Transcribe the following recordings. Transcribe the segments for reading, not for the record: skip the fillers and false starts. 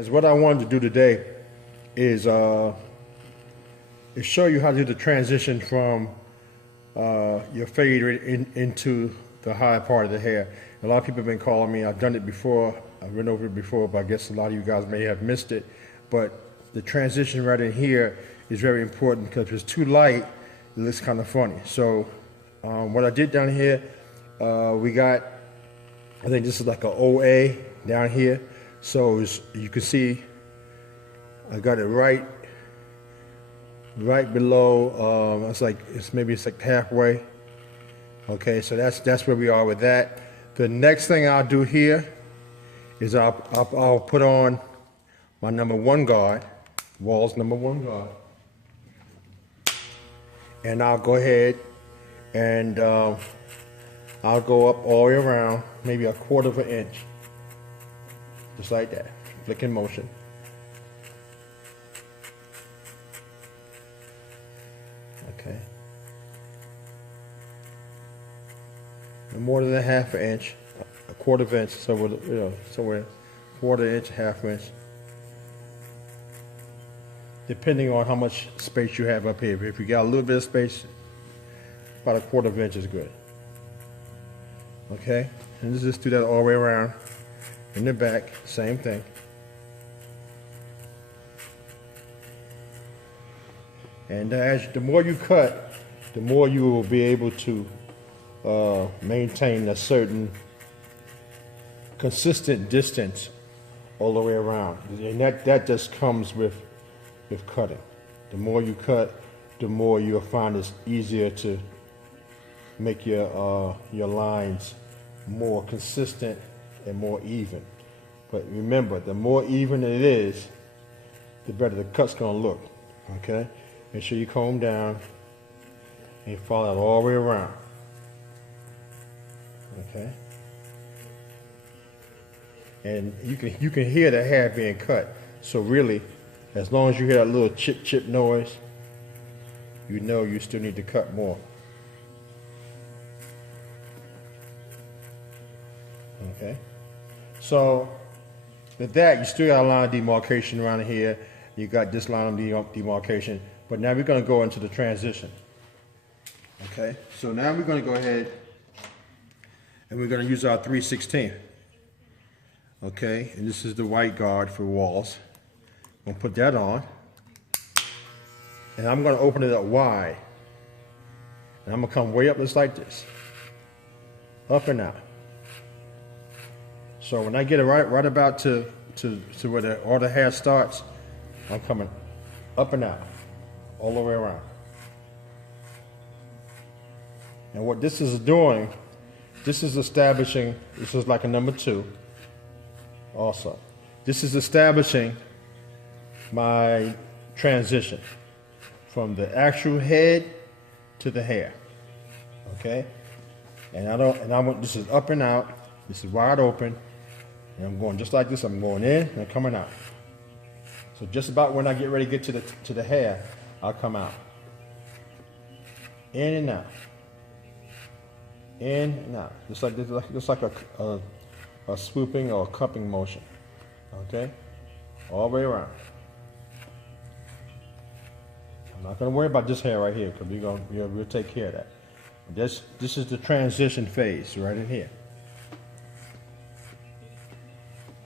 is what I wanted to do today is show you how to do the transition from your fade into the high part of the hair. A lot of people have been calling me. I've done it before. I've been over it before, but I guess a lot of you guys may have missed it. But the transition right in here is very important because if it's too light, it looks kind of funny. So what I did down here, we got, I think this is like an OA down here. So you can see I got it right below, it's like halfway. Okay, so that's where we are with that. The next thing I'll do here is I'll put on my number 1 guard, Wall's number 1 guard, and I'll go ahead and I'll go up all the way around, maybe a 1/4 of an inch, just like that, flicking motion. Okay. No more than a 1/2 inch, a 1/4 inch, so somewhere 1/4 inch, 1/2 inch, depending on how much space you have up here. If you got a little bit of space, about a 1/4 inch is good. Okay, and just do that all the way around. In the back, same thing. And the more you cut, the more you will be able to maintain a certain consistent distance all the way around. And that just comes with cutting. The more you cut, the more you'll find it's easier to make your lines more consistent and more even. But remember, the more even it is, the better the cut's gonna look. Okay? Make sure you comb down and follow it all the way around. Okay? And you can hear the hair being cut. So really, as long as you hear that little chip noise, you know you still need to cut more. Okay? So with that, you still got a line of demarcation around here. You got this line of demarcation. But now we're going to go into the transition. Okay, so now we're going to go ahead and we're going to use our 3/16. Okay, and this is the white guard for Walls. I'm going to put that on. And I'm going to open it up wide. And I'm going to come way up just like this. Up and out. So when I get it right about to where all the hair starts, I'm coming up and out. All the way around. And what this is doing, this is establishing, this is like a number 2 also. This is establishing my transition from the actual head to the hair. Okay? And this is up and out, this is wide open, and I'm going just like this, I'm going in and I'm coming out. So just about when I get ready to get to the hair, I'll come out. In and out. In and out. Just like a swooping or a cupping motion. Okay? All the way around. I'm not going to worry about this hair right here because we'll take care of that. This is the transition phase right in here.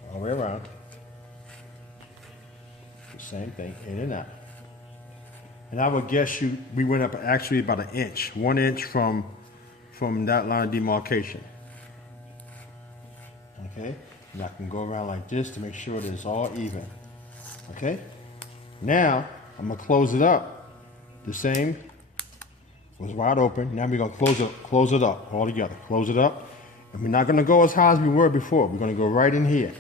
All the way around. The same thing, in and out. And I would guess we went up actually about 1 inch, 1 inch from that line of demarcation. Okay, and I can go around like this to make sure that it's all even. Okay, now I'm gonna close it up. The same, it was wide open. Now we're gonna close it up all together. Close it up, and we're not gonna go as high as we were before. We're gonna go right in here,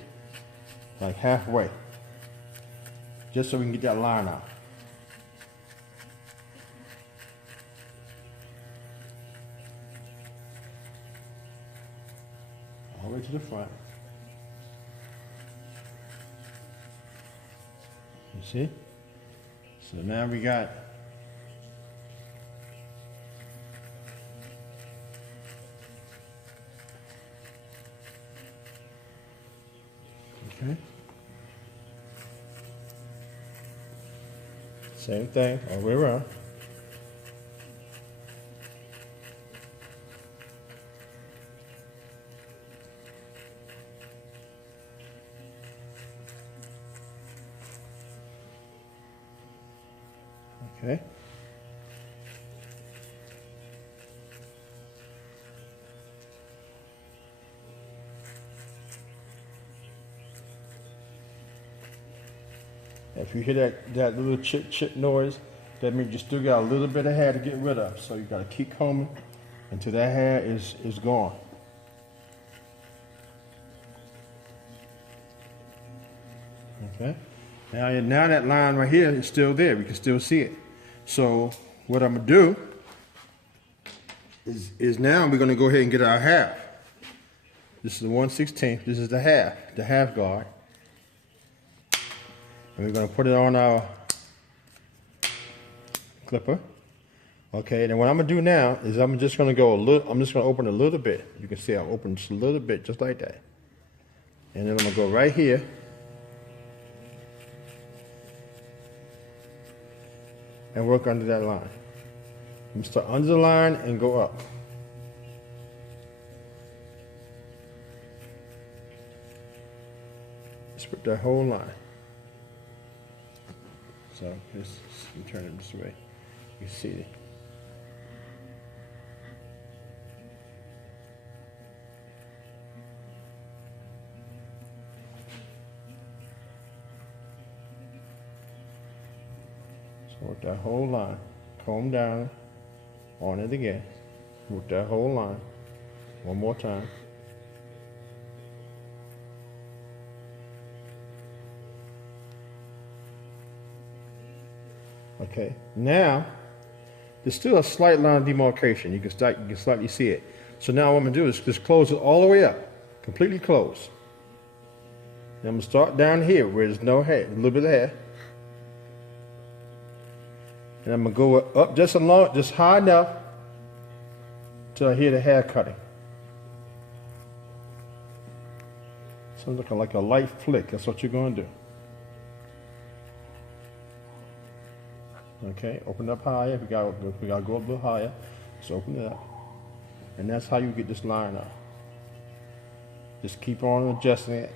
like halfway, just so we can get that line out. All the way to the front. You see? So now we got okay. Same thing, all the way around. Okay. If you hear that little chip noise, that means you still got a little bit of hair to get rid of. So you got to keep combing until that hair is gone. Okay. Now that line right here is still there. We can still see it. So what I'm gonna do is now we're gonna go ahead and get our half. This is the 1/16. This is the half guard. And we're going to put it on our clipper. Okay, and what I'm going to do now is I'm just going to open a little bit. You can see I opened just a little bit, just like that. And then I'm going to go right here. And work under that line. I'm going to start under the line and go up. Just put that whole line. So just turn it this way. You see it. So with that whole line, comb down on it again. With that whole line. One more time. Okay, now there's still a slight line of demarcation. You can slightly see it. So now what I'm gonna do is just close it all the way up, completely close. Then I'm gonna start down here where there's no hair, a little bit of hair, and I'm gonna go up just high enough till I hear the hair cutting. Sounds like a light flick. That's what you're gonna do. Okay, open up higher. We gotta go up a little higher. Just open it up. And that's how you get this line up. Just keep on adjusting it.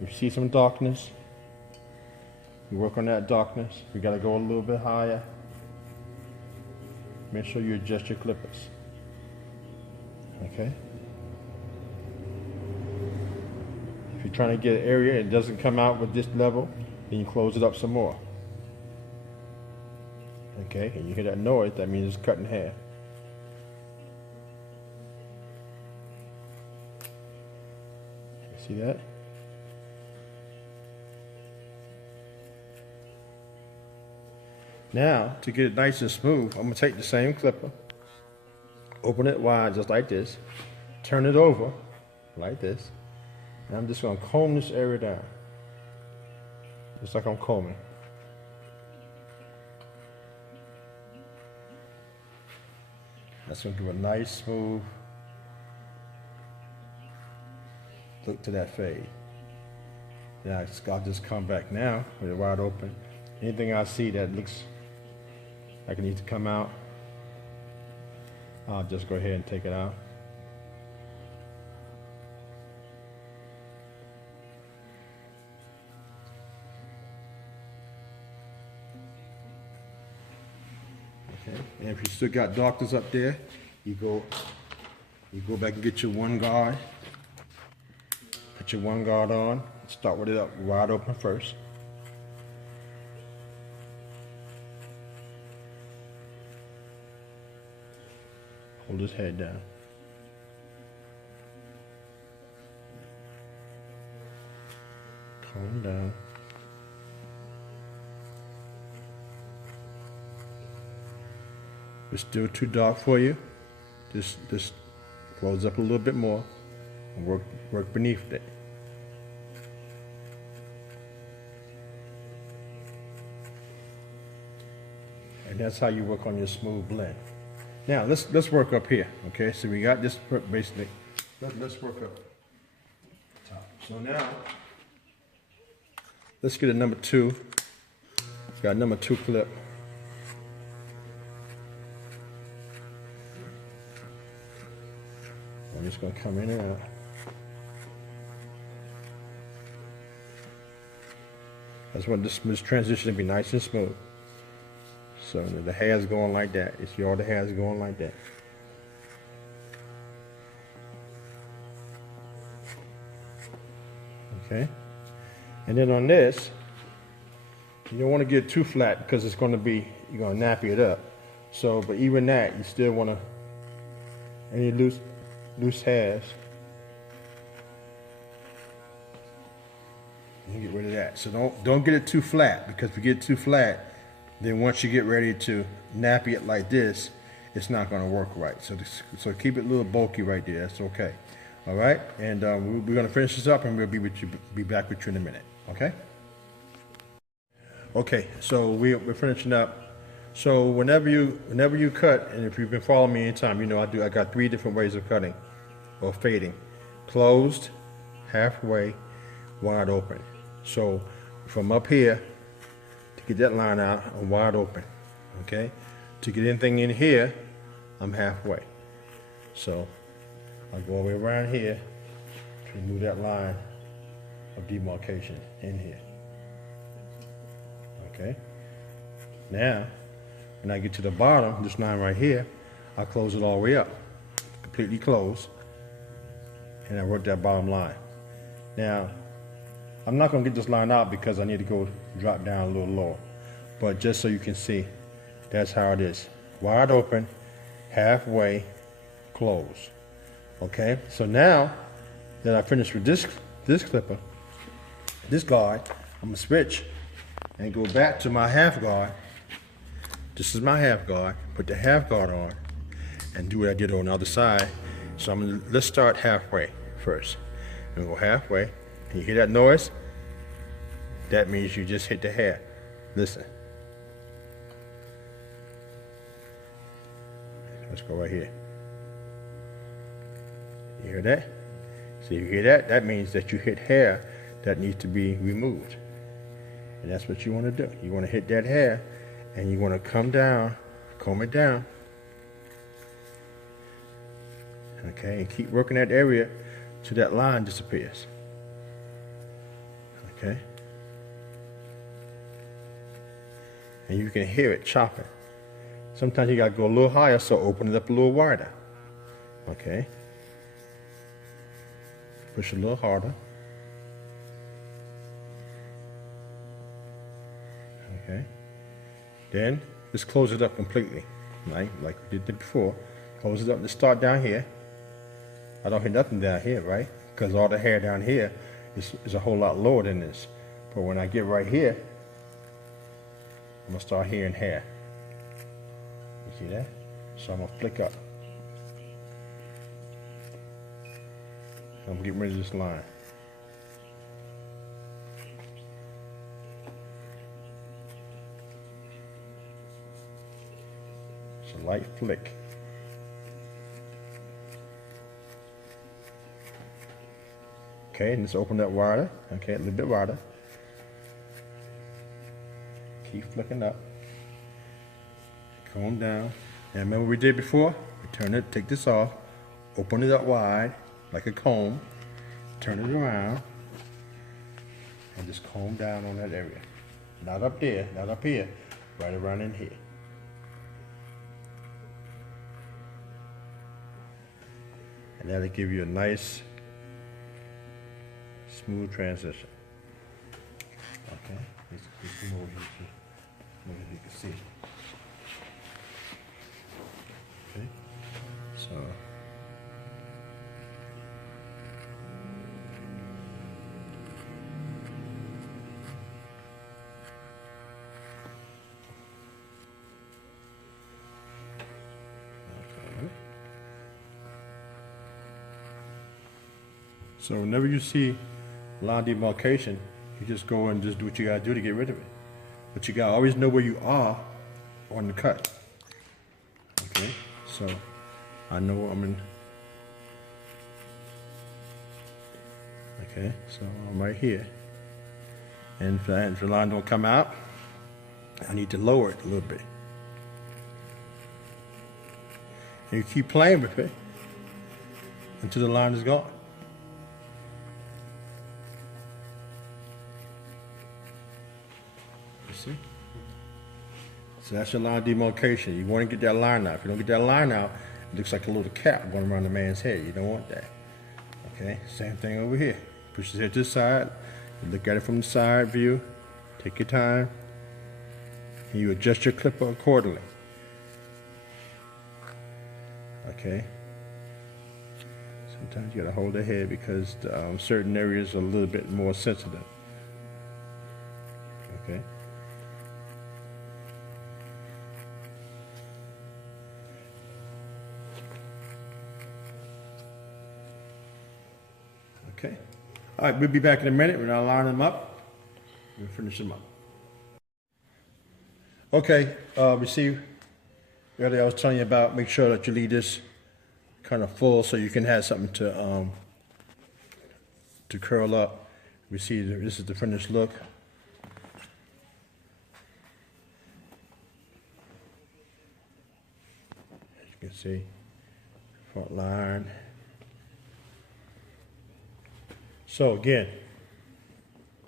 If you see some darkness, you work on that darkness. We gotta go a little bit higher. Make sure you adjust your clippers. Okay? If you're trying to get an area and it doesn't come out with this level, then you close it up some more. Okay, and you hear that noise, that means it's cutting hair. See that? Now, to get it nice and smooth, I'm going to take the same clipper, open it wide just like this, turn it over like this, and I'm just going to comb this area down, just like I'm combing. That's going to give a nice, smooth look to that fade. Now I'll just come back now with it wide open. Anything I see that looks like it needs to come out, I'll just go ahead and take it out. Okay. And if you still got darkness up there, you go back and get your one guard. Put your one guard on. Start with it up wide open first. Hold his head down. Calm down. If it's still too dark for you, just close up a little bit more and work beneath it. And that's how you work on your smooth blend. Now let's work up here. Okay, so we got this basically. Let's work up top. So now let's get a number 2 Got number 2 clip. I'm just going to come in and out. I just want this transition to be nice and smooth. So the hair's going like that. You see all the hair's going like that. Okay. And then on this, you don't want to get too flat because it's going to be, you're going to nappy it up. So, but even that, you still want to, any loose hairs, you get rid of that. So don't get it too flat, because if you get too flat, then once you get ready to nappy it like this, it's not going to work right. So keep it a little bulky right there. That's okay. All right, and we're going to finish this up, and we'll be back with you in a minute. Okay. Okay, so we're finishing up. So whenever you cut, and if you've been following me anytime, you know I got 3 different ways of cutting or fading: closed, halfway, wide open. So from up here to get that line out, I'm wide open. Okay, to get anything in here, I'm halfway. So I'll go all the way around here to remove that line of demarcation in here. Okay. Now, when I get to the bottom, this line right here, I close it all the way up, completely close, and I wrote that bottom line. Now, I'm not going to get this line out because I need to go drop down a little lower, but just so you can see, that's how it is. Wide open, halfway, close. Okay, so now that I finished with this clipper, this guard, I'm going to switch and go back to my half guard. This is my half guard. Put the half guard on and do what I did on the other side. So let's start halfway first. I'm gonna go halfway. And you hear that noise? That means you just hit the hair. Listen. Let's go right here. You hear that? So you hear that? That means that you hit hair that needs to be removed. And that's what you want to do. You want to hit that hair, and you want to come down, comb it down. Okay, and keep working that area till that line disappears. Okay. And you can hear it chopping. Sometimes you got to go a little higher, so open it up a little wider. Okay. Push a little harder. Okay. Then just close it up completely, right? Like we did before. Close it up. Let's start down here. I don't hit nothing down here, right? Because all the hair down here is a whole lot lower than this. But when I get right here, I'm gonna start hearing hair. You see that? So I'm gonna flick up. I'm getting rid of this line. It's a light flick. Okay, and let's open that wider. Okay, a little bit wider. Keep flicking up. Comb down. And remember what we did before? We turn it, take this off, open it up wide, like a comb, turn it around, and just comb down on that area. Not up there, not up here, right around in here. And that'll give you a nice, smooth transition. Okay, let's move here so you can see. Okay, so. So whenever you see line demarcation, you just go and just do what you gotta do to get rid of it. But you gotta always know where you are on the cut. Okay, so I know I'm in. Okay, so I'm right here. And if the line don't come out, I need to lower it a little bit. And you keep playing with it until the line is gone. You see? So that's your line of demarcation. You want to get that line out. If you don't get that line out, it looks like a little cap going around the man's head. You don't want that. Okay, same thing over here. Push his head to the side. You look at it from the side view. Take your time. And you adjust your clipper accordingly. Okay. Sometimes you gotta hold the head because certain areas are a little bit more sensitive. Okay. Okay. All right, we'll be back in a minute. We're gonna line them up. We'll finish them up. Okay, we see earlier I was telling you about make sure that you leave this kind of full so you can have something to curl up. We see this is the finished look. As you can see, front line. So again,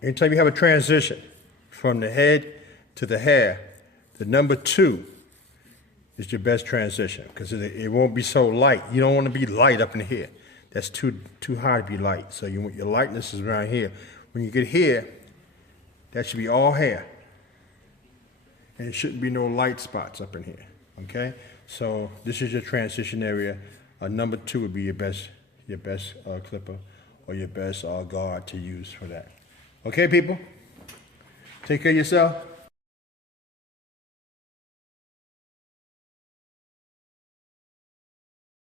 anytime you have a transition from the head to the hair, the number 2 is your best transition because it won't be so light. You don't want to be light up in here. That's too high to be light. So you want your lightness is around here. When you get here, that should be all hair. And it shouldn't be no light spots up in here. Okay? So this is your transition area. Number 2 would be your best clipper or your best guard to use for that. Okay, people? Take care of yourself.